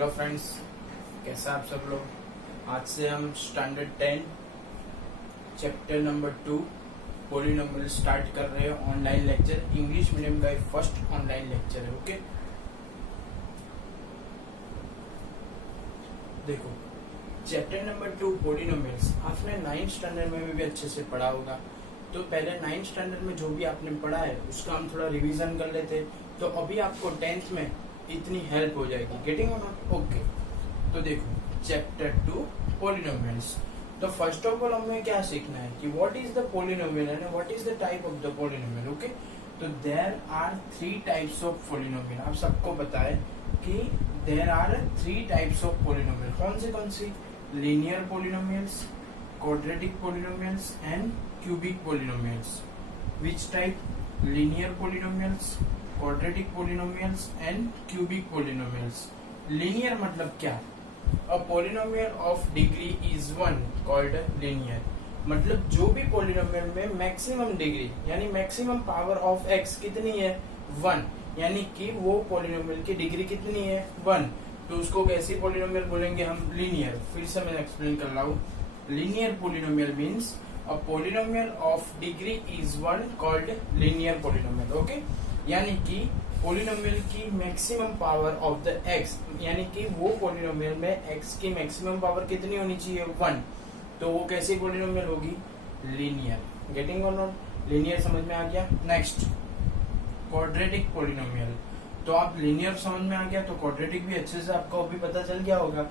Hello friends, कैसा आप सब लोग। आज से हम standard 10 chapter number 2 polynomial start कर रहे हैं। ऑनलाइन लेक्चर, इंग्लिश मीडियम का फर्स्ट ऑनलाइन लेक्चर है। ओके, देखो चैप्टर नंबर 2 पॉलिनोमियल्स आपने 9th स्टैंडर्ड में भी अच्छे से पढ़ा होगा। तो पहले 9th स्टैंडर्ड में जो भी आपने पढ़ा है उसका हम थोड़ा रिवीजन कर लेते, तो अभी आपको 10th में इतनी हेल्प हो जाएगी। Getting on not? ओके, तो देखो चैप्टर 2 पॉलिनोमियल्स। तो फर्स्ट ऑफ ऑल हमें क्या सीखना है कि what is the polynomial and what is the type of the polynomial. Okay, तो there are 3 types of polynomial. आप सबको पता है कि there are 3 types of polynomial. कौन सी? Linear polynomials, quadratic polynomials and cubic polynomials. Which type? Linear polynomials, quadratic polynomials and cubic polynomials. Linear मतलब क्या? A polynomial of degree is 1 called linear. मतलब जो भी polynomial में मैक्सिमम डिग्री यानी maximum power of x कितनी है? 1, यानी कि वो polynomial की डिग्री कितनी है? 1। तो उसको कैसी polynomial बोलेंगे हम? linear। फिर से मैं एक्सप्लेन कर रहा हूँ। Linear polynomial means a polynomial of degree is 1 called linear polynomial. Okay, यानी कि polynomial की maximum power of the x, यानी कि वो polynomial में x की maximum power कितनी होनी चाहिए? 1। तो वो कैसी polynomial होगी? linear। Getting or not? linear समझ में आ गया। next quadratic polynomial। तो आप linear समझ में आ गया तो quadratic भी अच्छे से आपको अभी पता चल गया होगा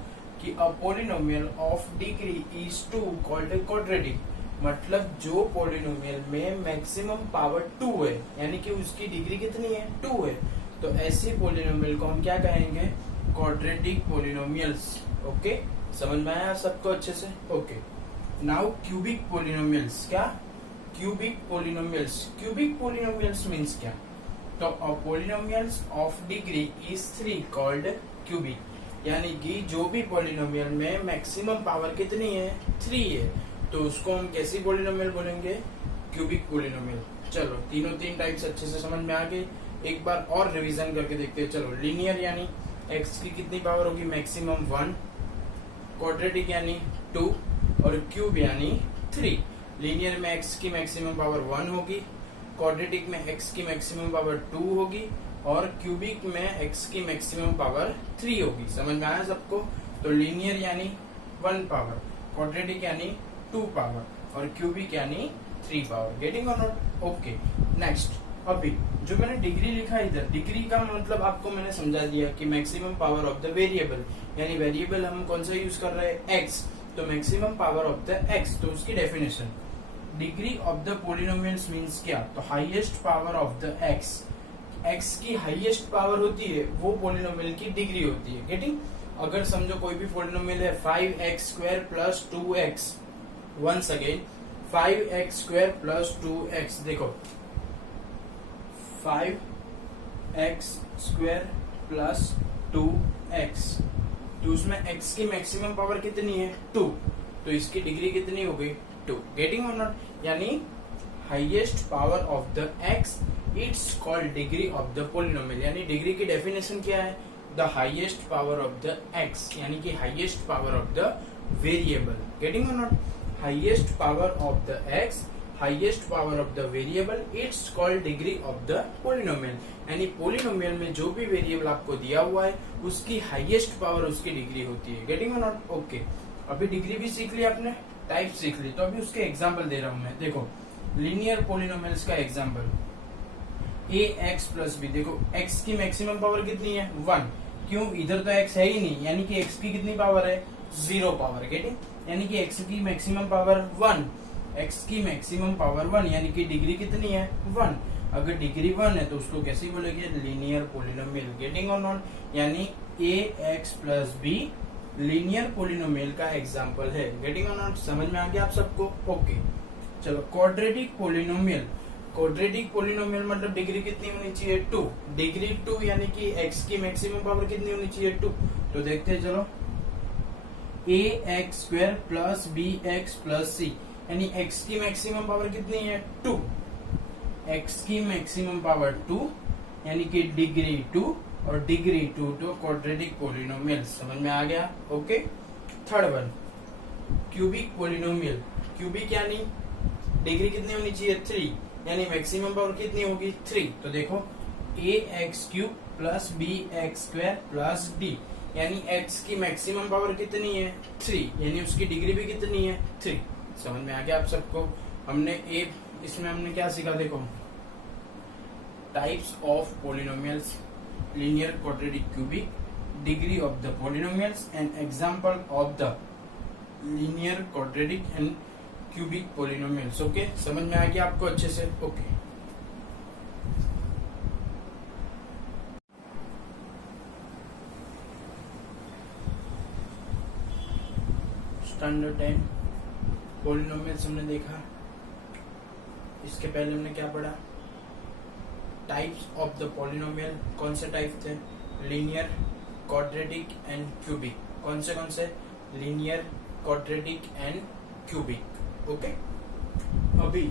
कि a polynomial of degree is 2 called a quadratic। मतलब जो polynomial में maximum power 2 है यानी कि उसकी डिग्री कितनी है? 2 है। तो ऐसी polynomial को हम क्या कहेंगे? quadratic polynomials। ओके, समझ में आया सबको अच्छे से? Okay, now cubic polynomials। क्या? cubic polynomials। cubic polynomials means क्या? तो a polynomials of degree is 3 called cubic। यानी कि जो भी पॉलिनोमियल में मैक्सिमम पावर कितनी है? 3 है। तो उसको हम कैसी पॉलिनोमियल बोलेंगे? Cubic polynomial. चलो तीनों 3 टाइप्स अच्छे से समझ में आ गए। एक बार और रिवीजन करके देखते हैं। चलो, लीनियर यानी x की कितनी पावर होगी? मैक्सिमम 1। क्वाड्रेटिक यानी 2 और क्यूब यानी 3। लीनियर में x की मैक्सिमम पावर 1 होगी, क्वाड्रेटिक में x की मैक्सिमम पावर 2 होगी और क्यूबिक में x की मैक्सिमम पावर 3 होगी। समझ में आया सबको? तो लीनियर यानी 1 पावर, क्वाड्रेटिक यानी 2 पावर और क्यूबिक यानी 3 पावर। गेटिंग और नॉट? ओके, नेक्स्ट अभी जो मैंने डिग्री लिखा है इधर, डिग्री का मतलब आपको मैंने समझा दिया कि maximum power of the variable, यानी वेरिएबल हम कौन सा यूज कर रहे हैं? x। तो maximum power of the x, तो उसकी definition degree of the polynomials means क्या? तो highest power of the x। x की हाईएस्ट पावर होती है वो पोलिनोमियल की डिग्री होती है। गेटिंग? अगर समझो कोई भी पोलिनोमियल है 5x² plus 2x, once again 5x² plus 2x। देखो 5x² प्लस 2x, तो उसमें x की मैक्सिमम पावर कितनी है? 2। तो इसकी डिग्री कितनी हो गई? 2। गेटिंग और नॉट? यानी highest power of the x, it's called degree of the polynomial. यानी डिग्री की डेफिनेशन क्या है? The highest power of the x, यानी कि highest power of the variable. Getting और not? Highest power of the x, highest power of the variable, it's called degree of the polynomial. यानी polynomial में जो भी variable आपको दिया हुआ है उसकी हाईएस्ट पावर उसकी डिग्री होती है। गेटिंग और नॉट? ओके, अभी डिग्री भी सीख ली आपने, टाइप सीख ली, तो अभी उसके एग्जाम्पल दे रहा हूं मैं। देखो लीनियर पोलिनोमियल्स का एग्जाम्पल ax प्लस b। देखो x की मैक्सिमम पावर कितनी है? 1। क्यों? इधर तो x है ही नहीं, यानी कि x की कितनी पावर है? 0 पावर। गेटिंग? यानी कि x की मैक्सिमम पावर 1, x की मैक्सिमम पावर 1, यानी कि डिग्री कितनी है? 1। अगर डिग्री 1 है तो उसको कैसे बोलेंगे? Linear polynomial. गेटिंग और नॉट? यानी ax plus b linear polynomial का एग्जाम्पल है। गेटिंग और नॉट? समझ में आ गया आप सबको? ओके, चलो क्वाड्रेटिक पोलिनोमियल। क्वाड्रेटिक पोलिनोमियल मतलब डिग्री कितनी होनी चाहिए? 2। डिग्री 2 यानी कि x की मैक्सिमम पावर कितनी होनी चाहिए? 2। तो देखते हैं, चलो ax² plus bx plus c, यानी x की मैक्सिमम पावर कितनी है? 2। x की मैक्सिमम पावर 2 यानी कि डिग्री 2 और डिग्री टू क्वाड्रेटिक पोलिनोमियल। समझ में आ गया? Okay. Third one cubic polynomial. Cubic यानी डिग्री कितनी होनी चाहिए? 3, यानी मैक्सिमम पावर कितनी होगी? 3। तो देखो ax³ plus bx² plus d, यानी x की मैक्सिमम पावर कितनी है? 3, यानी उसकी डिग्री भी कितनी है? 3। समझ में आ गया आप सबको? इसमें हमने क्या सीखा? देखो types of polynomials, linear, quadratic, cubic, degree of the polynomials and example of the linear, quadratic and cubic polynomials. Okay, समझ में आ गया आपको अच्छे से? ओके। स्टैंडर्ड 10 पोलिनोमियल्स हमने देखा। इसके पहले हमने क्या पढ़ा? Types of the polynomial. कौन से टाइप थे? Linear, quadratic and cubic. कौन से? Linear, quadratic and cubic. Okay. अभी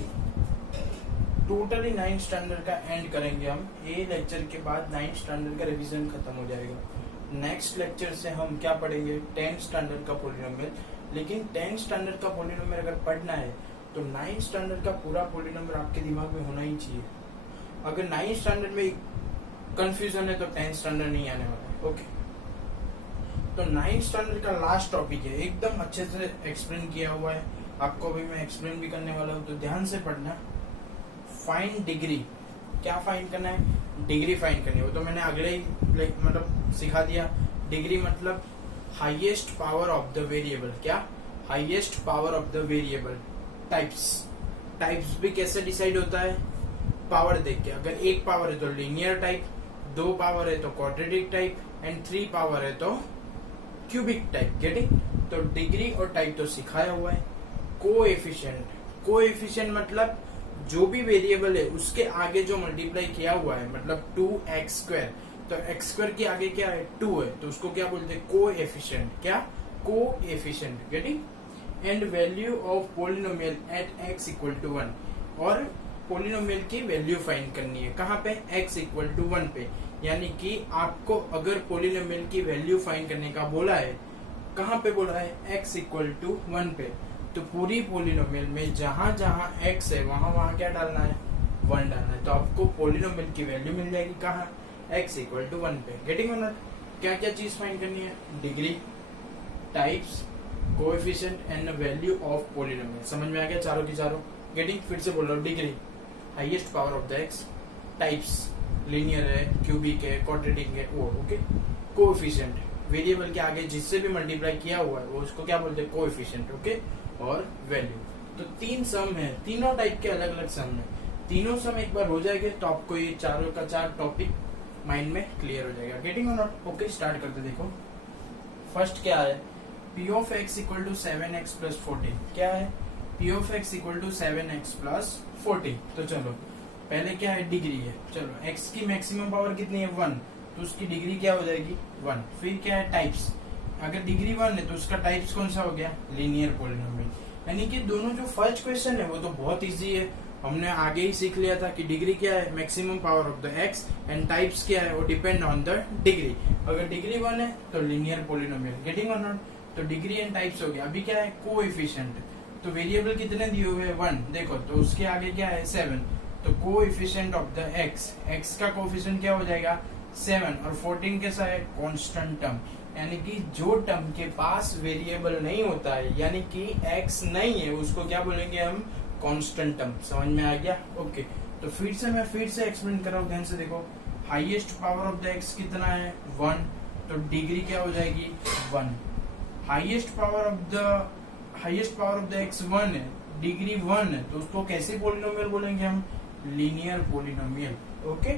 टोटली 9th स्टैंडर्ड का एंड करेंगे हम। ये लेक्चर के बाद 9th स्टैंडर्ड का रिवीजन खत्म हो जाएगा। नेक्स्ट लेक्चर से हम क्या पढ़ेंगे? 10th स्टैंडर्ड का पोलिनोमियल। लेकिन 10th स्टैंडर्ड का पोलिनोमियल अगर पढ़ना है तो 9th स्टैंडर्ड का पूरा पोलिनोमियल आपके दिमाग में होना ही चाहिए। अगर 9th स्टैंडर्ड में कंफ्यूजन है तो 10th स्टैंडर्ड नहीं आने वाला है। ओके। तो 9th स्टैंडर्ड का लास्ट टॉपिक है, एकदम अच्छे से एक्सप्लेन किया हुआ है। आपको अभी मैं एक्सप्लेन भी करने वाला हूँ, तो ध्यान से पढ़ना। Find degree. क्या फाइंड करना है? डिग्री फाइंड करनी है। वो तो मैंने अगले ही मतलब सिखा दिया। डिग्री मतलब highest power of the variable. क्या? Highest power of the variable. Types भी कैसे डिसाइड होता है? पावर देख के। अगर 1 पावर है तो लीनियर टाइप, 2 पावर है तो क्वाड्रेटिक टाइप, एंड 3 पावर है तो क्यूबिक टाइप। गेटिंग? तो डिग्री और टाइप तो सिखाया हुआ है। कोएफिशिएंट मतलब जो भी वेरिएबल है उसके आगे जो मल्टीप्लाई किया हुआ है, मतलब 2x²। तो x² के आगे क्या है? 2 है, तो उसको क्या बोलते हैं? कोएफिशिएंट। क्या? Coefficient. Getting? And value of polynomial at x = 1। और पोलिनोमियल की वैल्यू फाइंड करनी है। कहाँ पे? x = 1 पे। यानी कि आपको अगर पोलिनोमियल की वैल्यू फाइंड करने का बोला है, कहाँ पे बोला है? x = 1 पे। तो पूरी पोलिनोमियल में जहां जहां x है वहां क्या डालना है? 1 डालना है। तो आपको पोलिनोमियल की वैल्यू मिल जाएगी कहाँ? x = 1 पे। गेटिंग और नॉट? क्या क्या चीज फाइंड करनी है? Degree, types, coefficient and value of polynomial. समझ में आ गया चारों की चारों? गेटिंग? फिर से बोल रहा हूँ। Degree highest power of the x, types linear है, क्यूबिक है, क्वाड्रेटिक है वो। ओके। कोएफिशिएंट वेरिएबल के आगे जिससे भी मल्टीप्लाई किया हुआ है वो उसको क्या बोलते हैं? कोएफिशिएंट। ओके। और वैल्यू। तो 3 सम है, तीनों टाइप के अलग अलग सम है। तीनों सम एक बार हो जाएंगे तो आपको ये चारों का 4 टॉपिक माइंड में क्लियर हो जाएगा। गेटिंग और नॉट? ओके, स्टार्ट करते। देखो फर्स्ट क्या है? p of x = 7x + 14। क्या है? p of x = 7x + 14। तो चलो पहले क्या है? डिग्री है। चलो x की मैक्सिमम पावर कितनी है? 1, तो उसकी डिग्री क्या हो जाएगी? 1। फिर क्या है? टाइप्स। अगर डिग्री 1 है तो उसका टाइप्स कौन सा हो गया? Linear polynomial. यानी कि दोनों जो फर्स्ट क्वेश्चन है वो तो बहुत इजी है, हमने आगे ही सीख लिया था कि डिग्री क्या है? Maximum power of the x, and types क्या है? वो डिपेंड ऑन द डिग्री। अगर डिग्री 1 है तो लीनियर पोलिनोमियल। गेटिंग और नॉट? तो डिग्री एंड टाइप्स हो गया। अभी क्या है? कोएफिशिएंट। तो वेरिएबल कितने दिए हुए हैं? 1। देखो तो उसके आगे क्या है? 7। तो कोएफिशिएंट ऑफ द x का कोएफिशिएंट क्या हो जाएगा? 7। और 14 कैसा है? Constant term. यानी कि जो टर्म के पास वेरिएबल नहीं होता है, यानी कि x नहीं है, उसको क्या बोलेंगे हम? Constant term. समझ में आ गया? ओके। तो फिर से एक्सप्लेन कर रहा हूँ, ध्यान से देखो। Highest power of the x कितना है? 1। तो डिग्री क्या हो जाएगी? 1। Highest power of the x 1 है, डिग्री 1 है, तो उसको कैसे पोलिनोमियल बोलेंगे हम? Linear polynomial. ओके।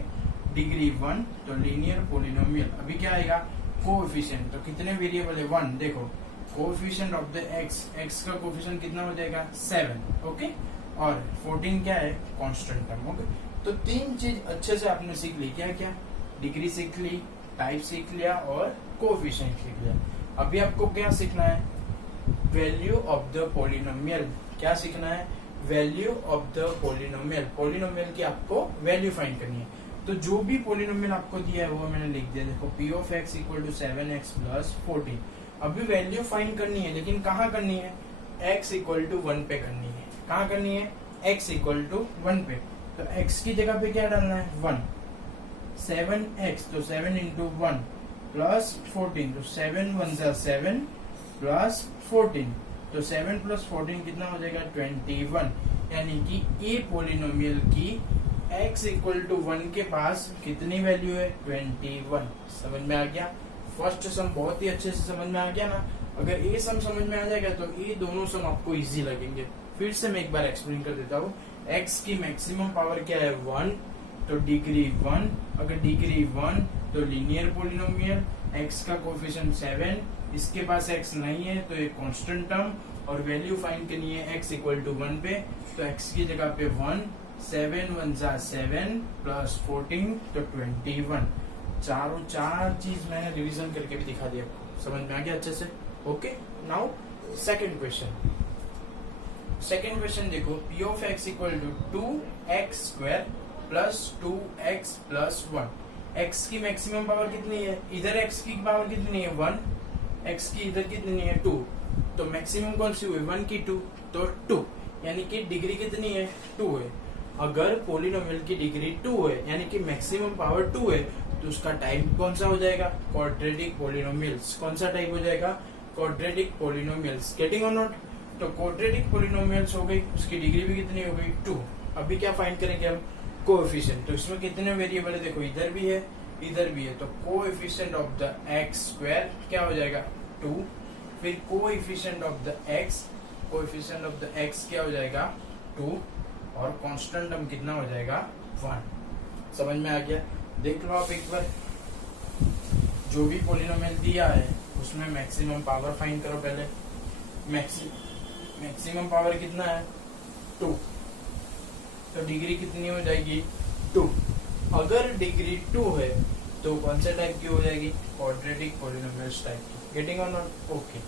डिग्री 1 तो लीनियर पोलिनोमियल। अभी क्या आएगा? कोएफिशिएंट। तो कितने वेरिएबल है? 1। देखो कोएफिशिएंट ऑफ द x का कोएफिशिएंट कितना हो जाएगा? 7। ओके। और 14 क्या है? Constant term. ओके। तो 3 चीज अच्छे से आपने सीख ली। क्या क्या? डिग्री सीख ली, टाइप सीख लिया और कोएफिशिएंट सीख लिया। अभी आपको क्या सीखना है? Value of the polynomial. क्या सीखना है? Value of the polynomial. Polynomial की आपको वैल्यू फाइंड करनी है। तो जो भी पोलिनोमियल आपको दिया है वो मैंने लिख दिया। देखो p of x equal to 7x plus 14। अभी वैल्यू फाइंड करनी है, लेकिन कहाँ करनी है, x इक्वल टू 1 पे करनी है। कहाँ करनी है, x इक्वल टू 1 पे। तो x की जगह पे क्या डालना है, 1। 7x तो 7 इंटू 1 प्लस 14, तो 7 1 जा 7 प्लस 14, तो 7 प्लस 14 कितना हो जाएगा, 21। यानी कि ए पोलिनोमियल की x इक्वल टू 1 के पास कितनी वैल्यू है, 21। समझ में आ गया। फर्स्ट सम बहुत ही अच्छे से समझ में आ गया ना। अगर ये सम समझ में आ जाएगा तो ये दोनों सम आपको इजी लगेंगे। फिर से मैं एक बार एक्सप्लेन कर देता हूँ। x की मैक्सिमम पावर क्या है, 1, तो डिग्री 1। अगर डिग्री 1 तो लीनियर पोलिनोमियल, x का कोफिशिएंट 7, इसके पास x नहीं है तो ये कांस्टेंट टर्म, और वैल्यू फाइंड करनी है x इक्वल टू 1 पे। तो x की जगह पे 1, 7 1 जा 7 प्लस 14 तो 21। चार चीज मैंने रिवीजन करके भी दिखा दिया आपको। समझ में आ गया अच्छे से। ओके, नाउ सेकंड क्वेश्चन देखो, p of x equal to 2x square plus 2x plus 1। x की मैक्सिमम पावर कितनी है, इधर x की पावर कितनी है, 1, x की इधर कितनी है, 2, तो मैक्सिमम कौन सी हुई, 1 की 2, तो 2, यानी कि डिग्री कितनी है, 2 है। अगर पोलिनोमियल की डिग्री 2 है यानी कि मैक्सिमम पावर 2 है, तो उसका टाइप कौन सा हो जाएगा, क्वाड्रेटिक पोलिनोमियल्स। कौन सा टाइप हो जाएगा, क्वाड्रेटिक पोलिनोमियल्स। गेटिंग और नॉट। तो क्वाड्रेटिक पोलिनोमियल्स हो गई, उसकी डिग्री भी कितनी हो गई, 2। अभी क्या फाइंड करेंगे हम, कोएफिशिएंट। तो इसमें कितने वेरिएबल है, देखो इधर भी है इधर भी है, तो coefficient of the x square क्या हो जाएगा, 2। फिर कोएफिशिएंट ऑफ द एक्स क्या हो जाएगा, 2, और कांस्टेंट टर्म कितना हो जाएगा, 1। समझ में आ गया। देख लो आप एक बार, जो भी पोलिनोमियल दिया है उसमें मैक्सिमम पावर फाइंड करो पहले। मैक्सिमम पावर कितना है, 2, तो डिग्री कितनी हो जाएगी, 2। अगर डिग्री 2 है तो कौन से टाइप की हो जाएगी, क्वाड्रेटिक पोलिनोमियल्स टाइप की। गेटिंग और नॉट। ओके,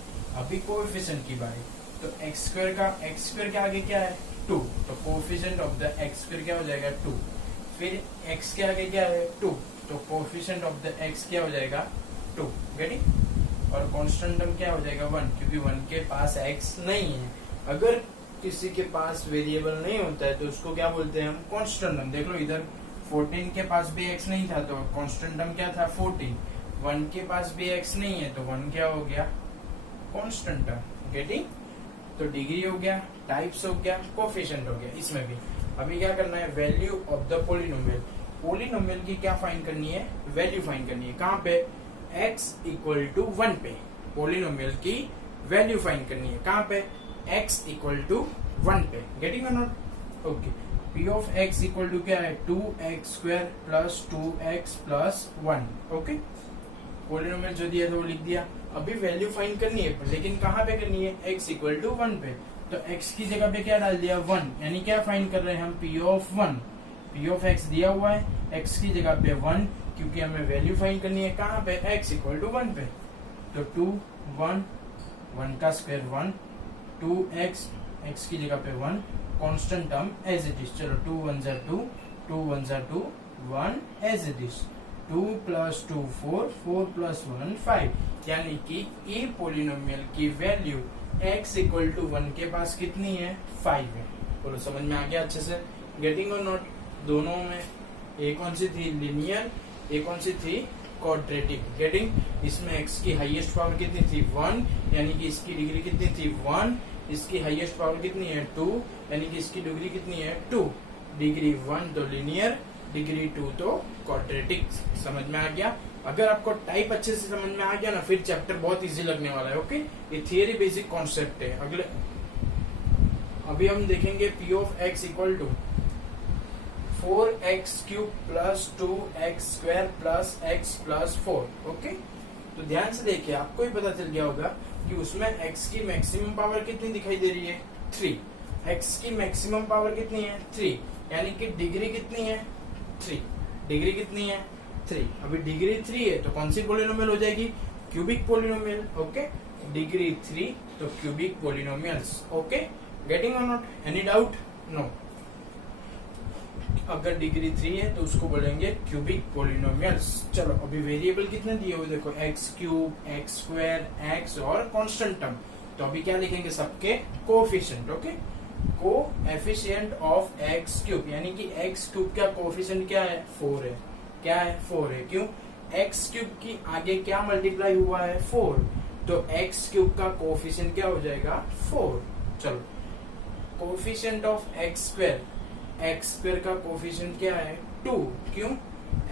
अभी कोएफिशिएंट की बारी। तो x स्क्वायर के आगे क्या है, 2, तो coefficient of the x square क्या हो जाएगा, 2। फिर x के आगे क्या है, 2, तो कोएफिशिएंट ऑफ द x क्या हो जाएगा, 2। गेटिंग। और कांस्टेंट टर्म क्या हो जाएगा, 1, क्योंकि 1 के पास x नहीं है। अगर किसी के पास वेरिएबल नहीं होता है तो उसको क्या बोलते हैं हम, कांस्टेंट टर्म। देख लो इधर 14 के पास भी x नहीं था तो कांस्टेंट टर्म क्या था, 14। 1 के पास भी x नहीं है तो 1 क्या हो गया, कांस्टेंट टर्म। गेटिंग। तो डिग्री हो गया, टाइप्स हो गया, कोएफिशिएंट हो गया। इसमें भी अभी क्या करना है, वैल्यू ऑफ द पोलिनोमियल की क्या फाइंड करनी है, वैल्यू फाइंड करनी है। कहाँ पे, x इक्वल टू 1 पे पोलिनोमियल की वैल्यू फाइंड करनी है। कहाँ पे, x इक्वल टू 1 पे। गेटिंग और not. Okay, p of x equal to क्या है, 2x square plus 2x plus 1। Okay, polynomial जो दिया था वो लिख दिया। अभी वैल्यू फाइंड करनी है, लेकिन कहाँ पे करनी है, x इक्वल टू 1 पे। तो x की जगह पे क्या डाल दिया, 1, यानी क्या फाइंड कर रहे हैं हम, p of 1। p of x दिया हुआ है, x की जगह पे 1, क्योंकि हमें वैल्यू फाइंड करनी है कहाँ पे, x इक्वल टू 1 पे। तो 2 1 1 का स्क्वायर 1, 2x, x की जगह पे 1, constant term as it is. चलो 2 1 जा 2, 2 1 जा 2, 1 as it is. 2 plus 2 4, 4 plus 1 5। यानी कि ए पोलिनोमियल की वैल्यू x इक्वल टू 1 के पास कितनी है, 5 है। बोलो समझ में आ गया अच्छे से। गेटिंग और नॉट। दोनों में एक कौन सी थी, लीनियर, एक कौन सी थी, क्वाड्रेटिक। गेटिंग। इसमें x की हाईएस्ट पावर कितनी थी, 1, यानी कि इसकी डिग्री कितनी थी, 1। इसकी हाईएस्ट पावर कितनी है, 2, यानी कि इसकी डिग्री कितनी है, 2। डिग्री 1 तो लीनियर, डिग्री 2 तो क्वाड्रेटिक। समझ में आ गया। अगर आपको टाइप अच्छे से समझ में आ गया ना, फिर चैप्टर बहुत इजी लगने वाला है। ओके, ये थियरी बेसिक कॉन्सेप्ट है। अगले अभी हम देखेंगे p of x equal to 4x cube plus 2x square plus x plus 4। Okay, तो ध्यान से देखिए, आपको ही पता चल गया होगा कि उसमें x की मैक्सिमम पावर कितनी दिखाई दे रही है, 3। x की मैक्सिमम पावर कितनी है, 3, यानी कि डिग्री कितनी है, 3। डिग्री कितनी है, 3। अभी डिग्री 3 है तो कौन सी पोलिनोमियल हो जाएगी, क्यूबिक पोलिनोमियल। ओके, डिग्री 3 तो क्यूबिक पोलिनोमियल्स। ओके, गेटिंग और नॉट, एनी डाउट, नो। अगर डिग्री 3 है तो उसको बोलेंगे क्यूबिक पोलिनोमियल्स। चलो अभी वेरिएबल कितने दिए हुए देखो, x cube, x square, x और कांस्टेंट टर्म। तो अभी क्या लिखेंगे, सबके coefficient. Okay, coefficient of x cube, यानी कि एक्स क्यूब का कोएफिशिएंट क्या है, 4 है। क्या है, 4 है। क्यों, एक्स क्यूब की आगे क्या मल्टीप्लाई हुआ है, 4, तो एक्स क्यूब का कोएफिशिएंट क्या हो जाएगा, 4। चलो, coefficient of x square, x square का कोएफिशिएंट क्या है, 2। क्यों,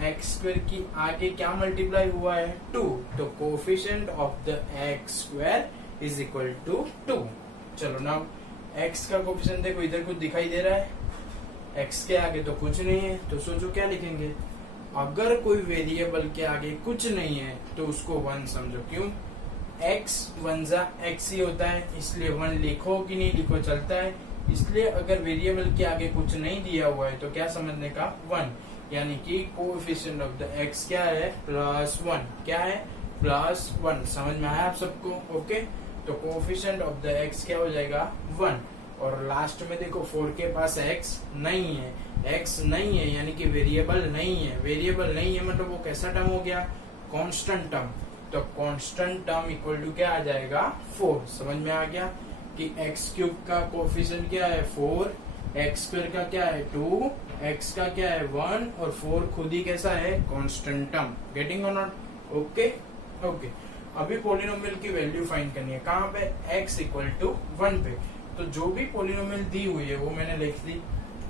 एक्स स्क्वायर की आगे क्या मल्टीप्लाई हुआ है, 2, तो coefficient of the x square is equal to 2। चलो नाउ एक्स का कोएफिशिएंट देखो, इधर कुछ दिखाई दे रहा है, एक्स के आगे तो कुछ नहीं है, तो सोचो क्या लिखेंगे। अगर कोई वेरिएबल के आगे कुछ नहीं है तो उसको 1 समझो। क्यों, x 1 जा x ही होता है, इसलिए 1 लिखो कि नहीं लिखो चलता है। इसलिए अगर वेरिएबल के आगे कुछ नहीं दिया हुआ है तो क्या समझने का, 1, यानी कि कोएफिशिएंट ऑफ द x क्या है, +1। क्या है, +1। समझ में आया आप सबको। ओके, तो कोएफिशिएंट ऑफ द x क्या हो जाएगा, 1। और लास्ट में देखो 4 के पास x नहीं है, x नहीं है यानी कि वेरिएबल नहीं है। वेरिएबल नहीं है मतलब वो कैसा टर्म हो गया, कांस्टेंट टर्म। तो कांस्टेंट टर्म इक्वल टू क्या आ जाएगा, 4। समझ में आ गया कि एक्स क्यूब का कोएफिशिएंट क्या है, 4, एक्स स्क्वायर का क्या है, 2, एक्स का क्या है, 1, और 4 खुद ही कैसा है, कांस्टेंट टर्म। गेटिंग और नॉट। ओके ओके, अभी पोलिनोमियल की वैल्यू फाइंड करनी है, कहाँ पे, x इक्वल टू 1 पे। तो जो भी पोलिनोमियल दी हुई है वो मैंने लिख दी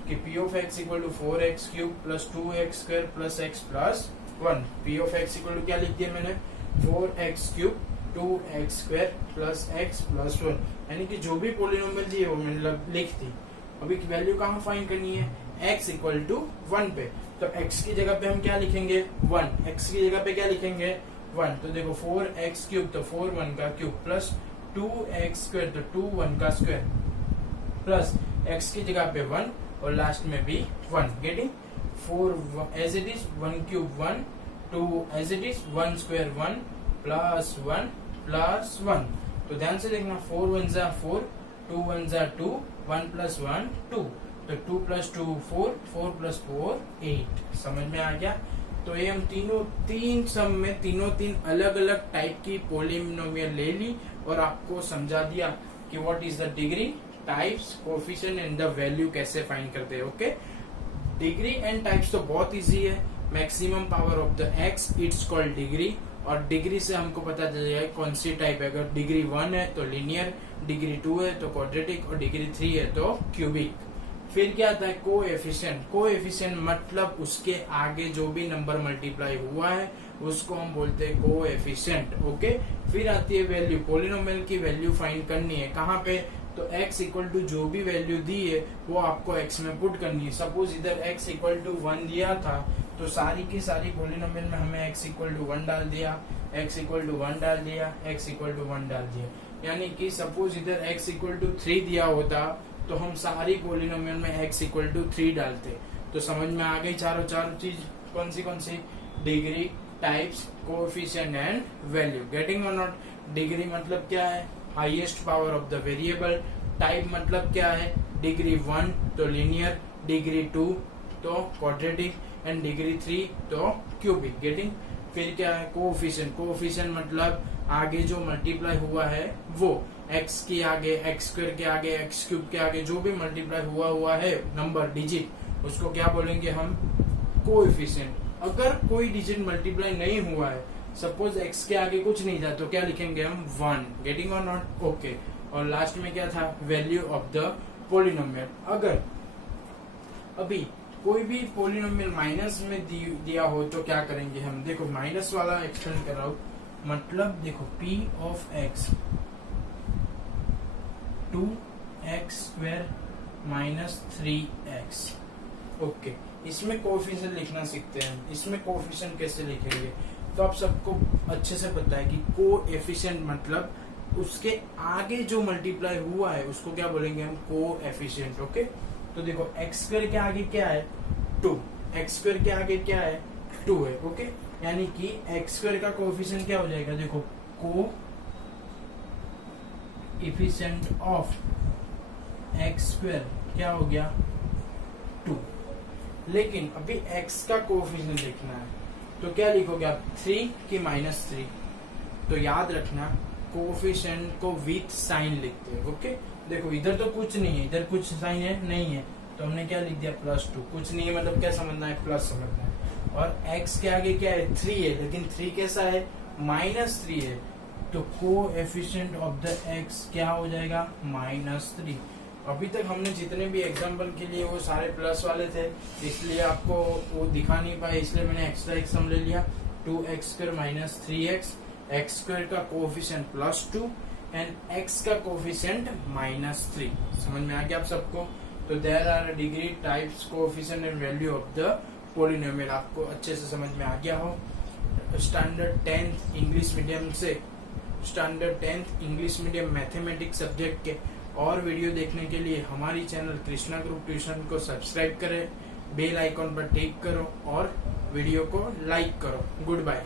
कि p of x equal to 4x cube plus 2x square plus x plus 1। p of x equal to क्या लिख दिया मैंने, 4x cube 2x square plus x plus 1, यानी कि जो भी पोलिनोमियल दी है वो मैंने लिख दी। अभी वैल्यू कहाँ फाइंड करनी है, x इक्वल टू 1 पे। तो x की जगह पे हम क्या लिखेंगे, 1। x की जगह पे क्या लिखेंगे, 1। तो देखो 4x क्यूब तो 4 1 का क्यूब प्लस 2x स्क्वायर तो 2 1 का स्क्वायर प्लस x की जगह पे 1 और लास्ट में भी 1। Getting, 4 as it is, 1 cube 1, 2 as it is, 1 square 1 plus 1 plus 1। तो ध्यान से देखना, 4 1 जा 4, 2 1 जा 2, 1 प्लस 1 2, तो 2 प्लस 2 4, 4 प्लस 4 8। समझ में आ गया। तो ये हम तीन सम में तीन अलग अलग टाइप की पोलिनोमियल ले ली और आपको समझा दिया कि what is the degree, types, coefficient and the value कैसे फाइंड करते हैं। ओके, डिग्री एंड टाइप्स तो बहुत इजी है। Maximum power of the x, it's called degree, और डिग्री से हमको पता चल जाएगा कौन सी टाइप है। अगर डिग्री 1 है तो लीनियर, डिग्री 2 है तो क्वाड्रेटिक, और डिग्री 3 है तो क्यूबिक। फिर क्या आता है, कोएफिशिएंट। कोएफिशिएंट मतलब उसके आगे जो भी नंबर मल्टीप्लाई हुआ है उसको हम बोलते हैं कोएफिशिएंट। ओके, फिर आती है वैल्यू। पोलिनोमियल की वैल्यू फाइंड करनी है, कहाँ पे, तो x इक्वल टू जो भी वैल्यू दी है वो आपको x में पुट करनी है। सपोज इधर x इक्वल टू 1 दिया था तो सारी की सारी पोलिनोमियल में हमें x इक्वल टू 1 डाल दिया, x इक्वल टू 1 डाल दिया, x इक्वल टू 1 डाल दिया। यानी कि सपोज इधर x इक्वल टू 3 दिया होता तो हम सारी पोलिनोमियल में x इक्वल टू 3 डालते। तो समझ में आ गई चारों चीज कौन सी, degree, types, coefficient and value. Getting और नॉट। डिग्री मतलब क्या है, highest power of the variable. Type मतलब क्या है, डिग्री 1 तो लीनियर, डिग्री 2 तो क्वाड्रेटिक, एंड डिग्री 3 तो क्यूबिक। गेटिंग। फिर क्या है, कोएफिशिएंट। कोएफिशिएंट मतलब आगे जो मल्टीप्लाई हुआ है वो, x के आगे, x स्क्वायर के आगे, x क्यूब के आगे जो भी मल्टीप्लाई हुआ है नंबर, डिजिट, उसको क्या बोलेंगे हम, कोएफिशिएंट। अगर कोई डिजिट मल्टीप्लाई नहीं हुआ है, सपोज x के आगे कुछ नहीं था, तो क्या लिखेंगे हम, 1। गेटिंग और नॉट। ओके, और लास्ट में क्या था, वैल्यू ऑफ द पोलिनोमियल। अगर अभी कोई भी पोलिनोमियल माइनस में दिया हो तो क्या करेंगे हम, देखो माइनस वाला एक्सप्लेन कर रहा हूं। मतलब देखो p of x 2x square minus 3x। Okay, इसमें कोएफिशिएंट लिखना सीखते हैं। इसमें कोएफिशिएंट कैसे लिखेंगे, तो आप सबको अच्छे से पता है कि कोएफिशिएंट मतलब उसके आगे जो मल्टीप्लाई हुआ है उसको क्या बोलेंगे हम, कोएफिशिएंट। ओके, तो देखो x स्क्वायर के आगे क्या है, 2, x स्क्वायर के आगे क्या है, 2 है। ओके, यानी कि x स्क्वायर का कोएफिशिएंट क्या हो जाएगा, देखो कोएफिशिएंट ऑफ x स्क्वायर क्या हो गया, 2। लेकिन अभी x का कोएफिशिएंट लिखना है, तो क्या लिखोगे आप 3 की -3। तो याद रखना कोएफिशिएंट को विथ साइन लिखते हैं। ओके, देखो इधर तो कुछ नहीं है, इधर कुछ साइन है नहीं है, तो हमने क्या लिख दिया +2। कुछ नहीं है मतलब क्या समझना है, प्लस समझना है। और x के आगे क्या है 3 है, लेकिन 3 कैसा है -3 है, तो कोएफिशिएंट ऑफ द x क्या हो जाएगा -3। अभी तक हमने जितने भी एग्जाम्पल के लिए वो सारे प्लस वाले थे, इसलिए आपको वो दिखा नहीं पाए, इसलिए मैंने एक्स्ट्रा एक सम ले लिया 2x² - 3x। x² का कोएफिशिएंट +2 एंड x का कोएफिशिएंट -3। समझ में आ गया आप सबको? तो there are degree types coefficient and value of the polynomial. आपको अच्छे से समझ में आ गया हो। स्टैंडर्ड 10th इंग्लिश मीडियम से standard 10th English medium mathematics subject के और वीडियो देखने के लिए हमारी चैनल कृष्णा ग्रुप ट्यूशन को सब्सक्राइब करें, बेल आइकॉन पर टिक करो और वीडियो को लाइक करो। Good bye.